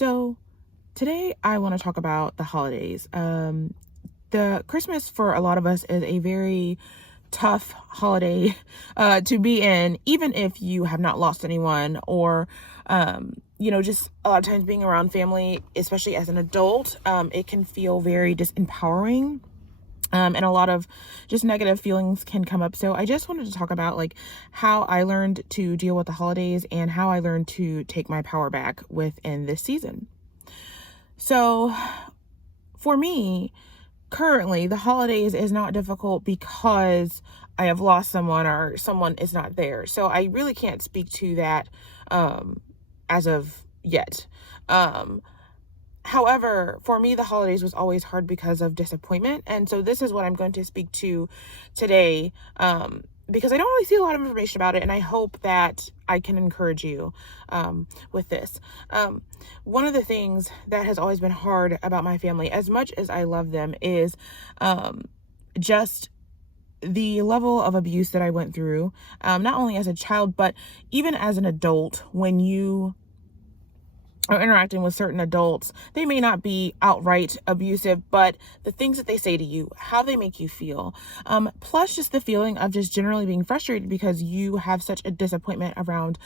So today I want to talk about the holidays. The Christmas for a lot of us is a very tough holiday to be in, even if you have not lost anyone or, just a lot of times being around family, especially as an adult, it can feel very disempowering. And a lot of just negative feelings can come up. So I just wanted to talk about like how I learned to deal with the holidays and how I learned to take my power back within this season. So for me, currently the holidays is not difficult because I have lost someone or someone is not there. So I really can't speak to that as of yet. However, for me, the holidays was always hard because of disappointment. And so this is what I'm going to speak to today, because I don't really see a lot of information about it. And I hope that I can encourage you with this. One of the things that has always been hard about my family, as much as I love them, is just the level of abuse that I went through, not only as a child, but even as an adult. When you or interacting with certain adults, they may not be outright abusive, but the things that they say to you, how they make you feel, plus just the feeling of just generally being frustrated because you have such a disappointment around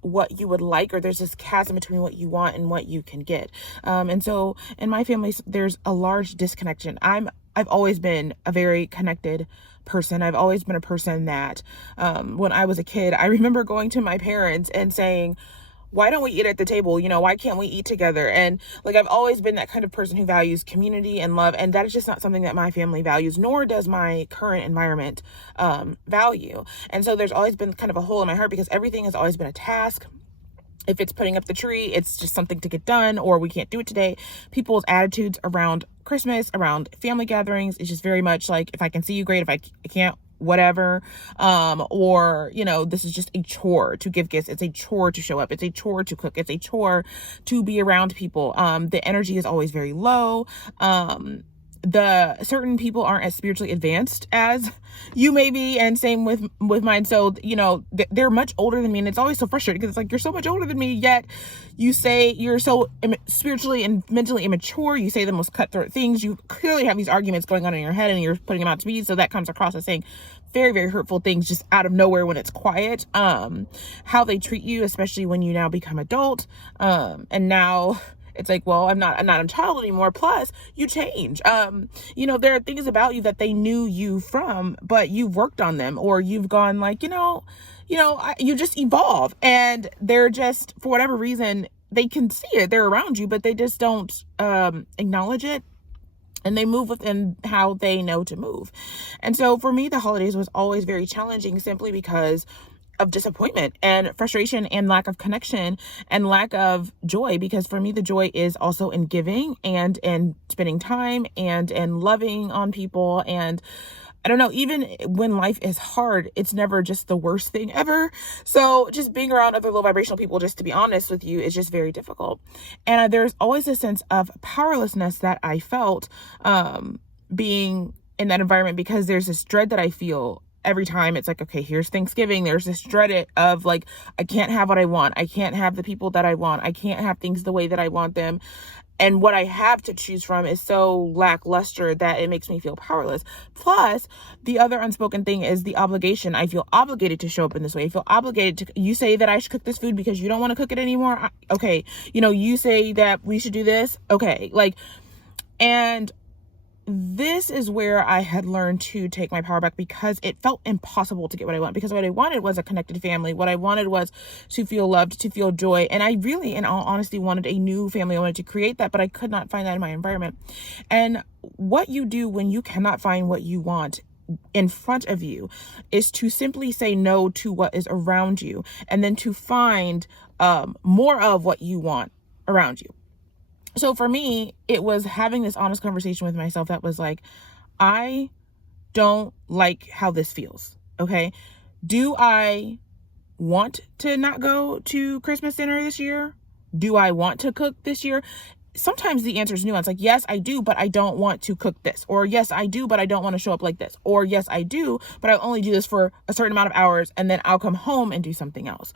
what you would like, or there's this chasm between what you want and what you can get. And so in my family, there's a large disconnection. I've always been a very connected person. I've always been a person that when I was a kid, I remember going to my parents and saying, why don't we eat at the table? Why can't we eat together? And like, I've always been that kind of person who values community and love. And that is just not something that my family values, nor does my current environment value. And so there's always been kind of a hole in my heart because everything has always been a task. If it's putting up the tree, it's just something to get done, or we can't do it today. People's attitudes around Christmas, around family gatherings, is just very much like, if I can see you, great. If I can't, whatever. Or, this is just a chore to give gifts. It's a chore to show up. It's a chore to cook. It's a chore to be around people. The energy is always very low. The certain people aren't as spiritually advanced as you may be, and same with mine. So they're much older than me, and it's always so frustrating because it's like, you're so much older than me, yet you say you're so spiritually and mentally immature. You say the most cutthroat things. You clearly have these arguments going on in your head, and you're putting them out to me, so that comes across as saying very, very hurtful things just out of nowhere when it's quiet. How they treat you, especially when you now become adult, and now it's like, well, I'm not a child anymore. Plus, you change. There are things about you that they knew you from, but you've worked on them, or you've gone like, you just evolve, and they're just, for whatever reason, they can see it. They're around you, but they just don't acknowledge it. And they move within how they know to move. And so for me, the holidays was always very challenging, simply because of disappointment and frustration and lack of connection and lack of joy. Because for me, the joy is also in giving and in spending time and in loving on people. And I don't know, even when life is hard, it's never just the worst thing ever. So just being around other low vibrational people, just to be honest with you, is just very difficult. And there's always a sense of powerlessness that I felt being in that environment, because there's this dread that I feel every time. It's like, okay, here's Thanksgiving. There's this dread of like, I can't have what I want. I can't have the people that I want. I can't have things the way that I want them. And what I have to choose from is so lackluster that it makes me feel powerless. Plus, the other unspoken thing is the obligation. I feel obligated to show up in this way. I feel obligated to, you say that I should cook this food because you don't want to cook it anymore. Okay. You say that we should do this. Okay. And this is where I had learned to take my power back, because it felt impossible to get what I want. Because what I wanted was a connected family. What I wanted was to feel loved, to feel joy. And I really, in all honesty, wanted a new family. I wanted to create that, but I could not find that in my environment. And what you do when you cannot find what you want in front of you is to simply say no to what is around you, and then to find more of what you want around you. So for me, it was having this honest conversation with myself that was like, I don't like how this feels. Okay. Do I want to not go to Christmas dinner this year? Do I want to cook this year? Sometimes the answer is nuanced. Like, yes, I do, but I don't want to cook this. Or yes, I do, but I don't want to show up like this. Or yes, I do, but I'll only do this for a certain amount of hours, and then I'll come home and do something else.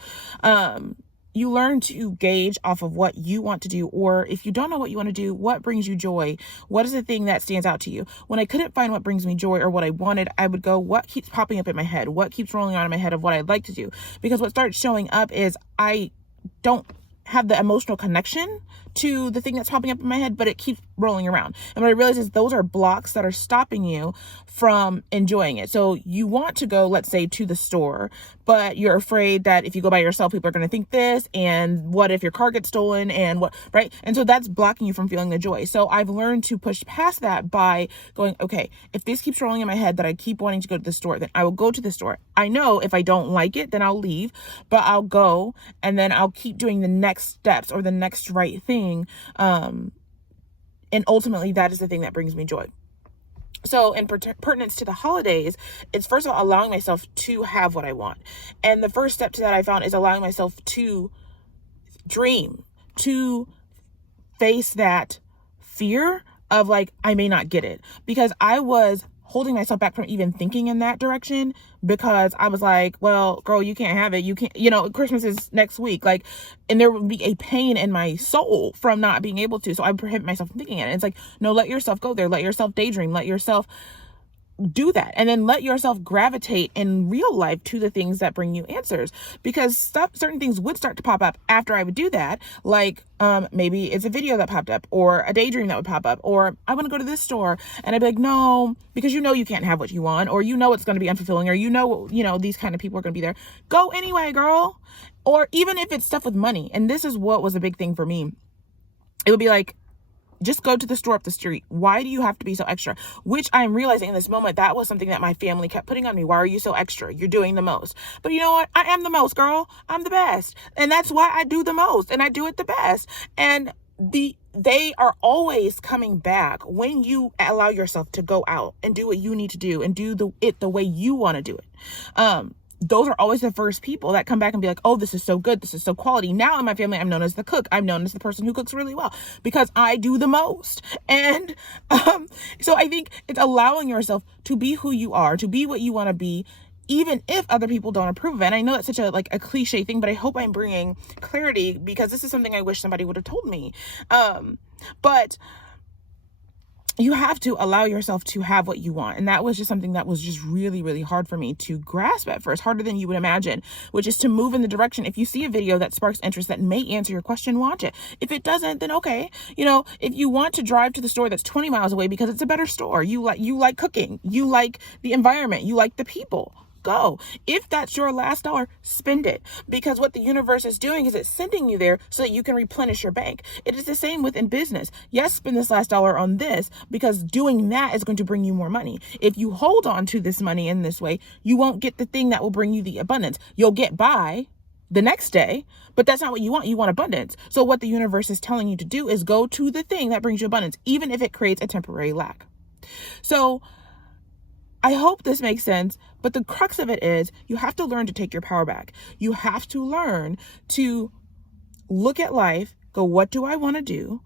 you learn to gauge off of what you want to do, or if you don't know what you want to do, what brings you joy? What is the thing that stands out to you? When I couldn't find what brings me joy or what I wanted, I would go, what keeps popping up in my head? What keeps rolling on in my head of what I'd like to do? Because what starts showing up is I don't have the emotional connection to the thing that's popping up in my head, but it keeps rolling around. And what I realize is those are blocks that are stopping you from enjoying it. So you want to go, let's say, to the store, but you're afraid that if you go by yourself, people are going to think this, and what if your car gets stolen, and what, right? And so that's blocking you from feeling the joy. So I've learned to push past that by going, okay, if this keeps rolling in my head that I keep wanting to go to the store, then I will go to the store. I know if I don't like it, then I'll leave, but I'll go, and then I'll keep doing the next steps or the next right thing. And ultimately that is the thing that brings me joy. So in pertinence to the holidays, it's first of all allowing myself to have what I want. And the first step to that I found is allowing myself to dream, to face that fear of like, I may not get it, because I was holding myself back from even thinking in that direction, because I was like, well, girl, you can't have it. You can't, Christmas is next week. Like, and there would be a pain in my soul from not being able to. So I prohibit myself from thinking it. And it's like, no, let yourself go there. Let yourself daydream. Let yourself do that, and then let yourself gravitate in real life to the things that bring you answers, because certain things would start to pop up after I would do that. Like maybe it's a video that popped up, or a daydream that would pop up, or I want to go to this store, and I'd be like, no, because you can't have what you want, or it's going to be unfulfilling, or these kind of people are going to be there. Go anyway, girl. Or even if it's stuff with money, and this is what was a big thing for me, it would be like, just go to the store up the street. Why do you have to be so extra? Which I'm realizing in this moment, that was something that my family kept putting on me. Why are you so extra? You're doing the most. But you know what? I am the most, girl. I'm the best. And that's why I do the most, and I do it the best. And they are always coming back when you allow yourself to go out and do what you need to do and do it the way you want to do it. Those are always the first people that come back and be like, oh, this is so good. This is so quality. Now in my family, I'm known as the cook. I'm known as the person who cooks really well because I do the most. And so I think it's allowing yourself to be who you are, to be what you want to be, even if other people don't approve of it. And I know that's such a cliche thing, but I hope I'm bringing clarity, because this is something I wish somebody would have told me. But you have to allow yourself to have what you want. And that was just something that was just really, really hard for me to grasp at first, harder than you would imagine, which is to move in the direction. If you see a video that sparks interest that may answer your question, watch it. If it doesn't, then okay. If you want to drive to the store that's 20 miles away because it's a better store, you like cooking, you like the environment, you like the people, go. If that's your last dollar, spend it, because what the universe is doing is it's sending you there so that you can replenish your bank. It is the same within business. Yes, spend this last dollar on this, because doing that is going to bring you more money. If you hold on to this money in this way, you won't get the thing that will bring you the abundance. You'll get by the next day, but that's not what you want. You want abundance. So what the universe is telling you to do is go to the thing that brings you abundance, even if it creates a temporary lack. So I hope this makes sense, but the crux of it is you have to learn to take your power back. You have to learn to look at life, go, what do I want to do?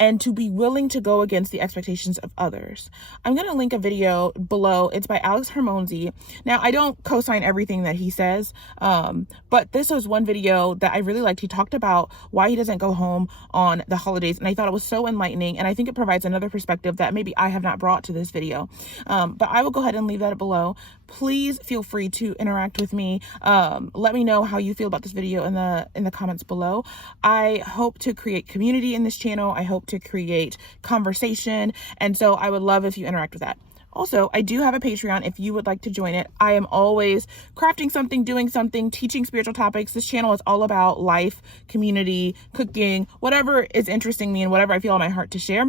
And to be willing to go against the expectations of others. I'm going to link a video below. It's by Hormozi. Now, I don't co-sign everything that he says, but this was one video that I really liked. He talked about why he doesn't go home on the holidays, and I thought it was so enlightening, and I think it provides another perspective that maybe I have not brought to this video. But I will go ahead and leave that below. Please feel free to interact with me. Let me know how you feel about this video in the comments below. I hope to create community in this channel. I hope to create conversation, and so I would love if you interact with that. Also, I do have a Patreon if you would like to join it. I am always crafting something, doing something, teaching spiritual topics. This channel is all about life, community, cooking, whatever is interesting me and whatever I feel on my heart to share.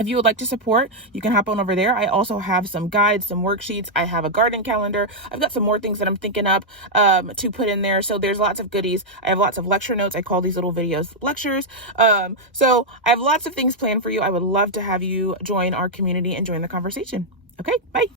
If you would like to support, you can hop on over there. I also have some guides, some worksheets. I have a garden calendar. I've got some more things that I'm thinking up to put in there. So there's lots of goodies. I have lots of lecture notes. I call these little videos lectures. So I have lots of things planned for you. I would love to have you join our community and join the conversation. Okay, bye.